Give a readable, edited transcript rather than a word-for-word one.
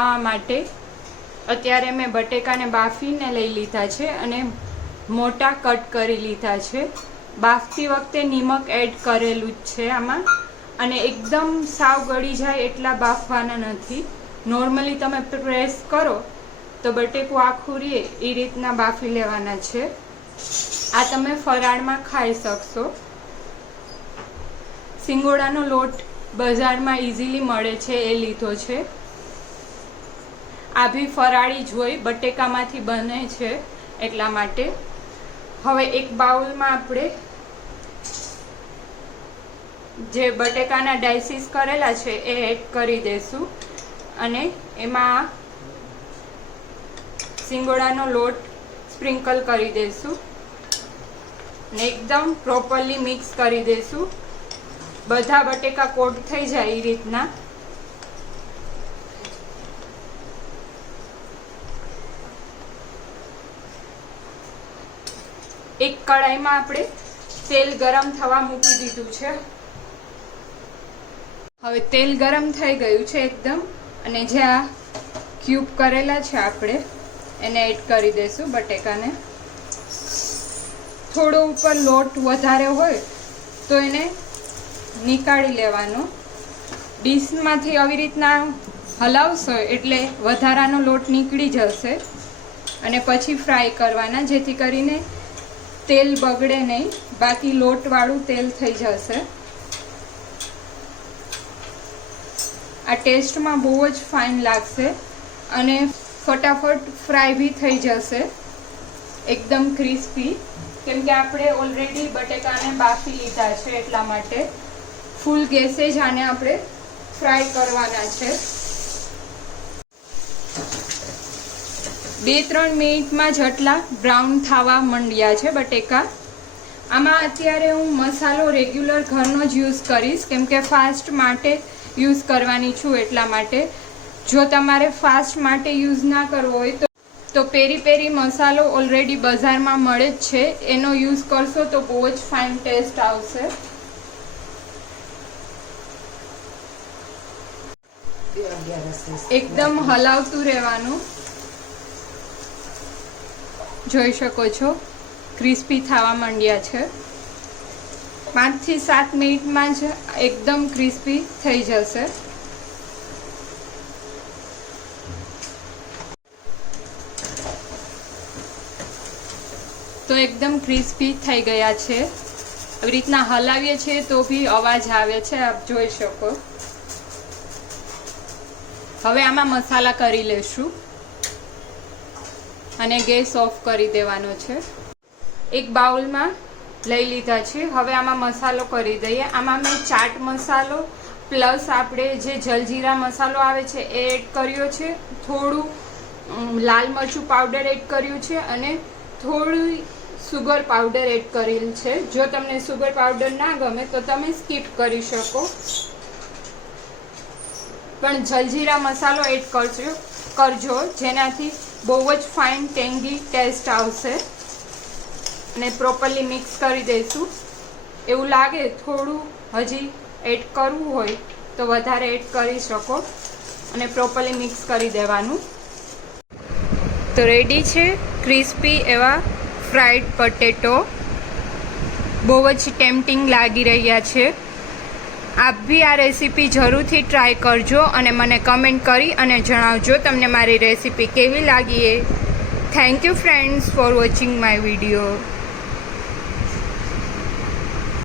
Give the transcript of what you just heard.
આ માટે અત્યારે મેં બટેકાને બાફીને લઈ લીધા છે અને મોટા કટ કરી લીધા છે. બાફતી વખતે નિમક એડ કરેલું જ છે આમાં, અને એકદમ સાવ ગળી જાય એટલા બાફવાના નથી. નોર્મલી તમે પ્રેસ કરો તો બટેકું આખું રહે એ રીતના બાફી લેવાના છે. આ તમે ફરાળમાં ખાઈ શકશો. સિંગોડાનો લોટ બજારમાં ઇઝીલી મળે છે, એ લીધો છે. આ બી ફરાળી જ હોય, બટેકામાંથી બને છે એટલા માટે. હવે એક બાઉલમાં આપણે જે બટેકાના ડાયસીસ કરેલા છે એ એડ કરી દઈશું અને એમાં સિંગોડાનો લોટ સ્પ્રિંકલ કરી દઈશું અને એકદમ પ્રોપરલી મિક્સ કરી દઈશું. બધા બટેકા કોટ થઈ જાય એ રીતના. એક કડાઈમાં આપણે તેલ ગરમ થવા મૂકી દીધું છે. હવે તેલ ગરમ થઈ ગયું છે એકદમ, અને જે આ ક્યુબ કરેલા છે આપણે એને એડ કરી દઈશું બટેકાને. થોડો ઉપર લોટ વધારે હોય તો એને નીકાળી લેવાનો. ડીશમાંથી આવી રીતના હલાવશો એટલે વધારાનો લોટ નીકળી જશે અને પછી ફ્રાય કરવાના, જેથી કરીને તેલ બગડે નહીં, બાકી લોટવાળું તેલ થઈ જશે. આ ટેસ્ટમાં બહુ જ ફાઇન લાગશે અને ફટાફટ ફ્રાય બી થઈ જશે, એકદમ ક્રિસ્પી. કેમ કે આપણે ઓલરેડી બટેકાને બાફી લીધા છે એટલા માટે. ફૂલ ગેસે જ આને આપણે ફ્રાય કરવાના છે. 2-3 મિનિટમાં જેટલા બ્રાઉન થવા માંડ્યા છે બટેકા. આમાં અત્યારે હું મસાલો રેગ્યુલર ઘરનો જ યુઝ કરીશ, કેમ કે ફાસ્ટ માટે યુઝ કરવાની છું એટલા માટે. જો તમારે ફાસ્ટ માટે યુઝ ના કરવો હોય તો પેરી પેરી મસાલો ઓલરેડી બજારમાં મળે જ છે, એનો યુઝ કરશો તો બહુ જ ફાઇન ટેસ્ટ આવશે. એકદમ હલાવતું રહેવાનું. જોઈ શકો છો ક્રિસ્પી થવા માંડ્યા છે. 5 થી 7 મિનિટમાં જ એકદમ ક્રિસ્પી થઈ જશે. તો એકદમ ક્રિસ્પી થઈ ગયા છે. આવી રીતના હલાવીએ છીએ તો બી અવાજ આવે છે, આપ જોઈ શકો. હવે આમાં મસાલા કરી લેશું અને ગેસ ઓફ કરી દેવાનો છે. એક બાઉલમાં લઈ લીધા છે. હવે આમાં મસાલો કરી દઈએ. આમાં મેં ચાટ મસાલો પ્લસ આપણે જે જલજીરા મસાલો આવે છે એ એડ કર્યો છે, થોડું લાલ મરચું પાવડર એડ કર્યું છે અને થોડું સુગર પાવડર એડ કરેલ છે. જો તમને સુગર પાવડર ના ગમે તો તમે સ્કીપ કરી શકો, પણ જલજીરા મસાલો એડ કરજો, જેનાથી બહુ જ ફાઇન ટેંગી ટેસ્ટ આવશે. અને પ્રોપરલી મિક્સ કરી દઈશું. એવું લાગે થોડું હજી એડ કરવું હોય તો વધારે એડ કરી શકો, અને પ્રોપરલી મિક્સ કરી દેવાનું. તો રેડી છે ક્રિસ્પી એવા ફ્રાઈડ પટેટો. બહુ જ ટેમ્પટિંગ લાગી રહ્યા છે. આપ બી આ રેસીપી જરૂરથી ટ્રાય કરજો અને મને કમેન્ટ કરી અને જણાવજો તમને મારી રેસીપી કેવી લાગી એ. Thank you friends for watching my video.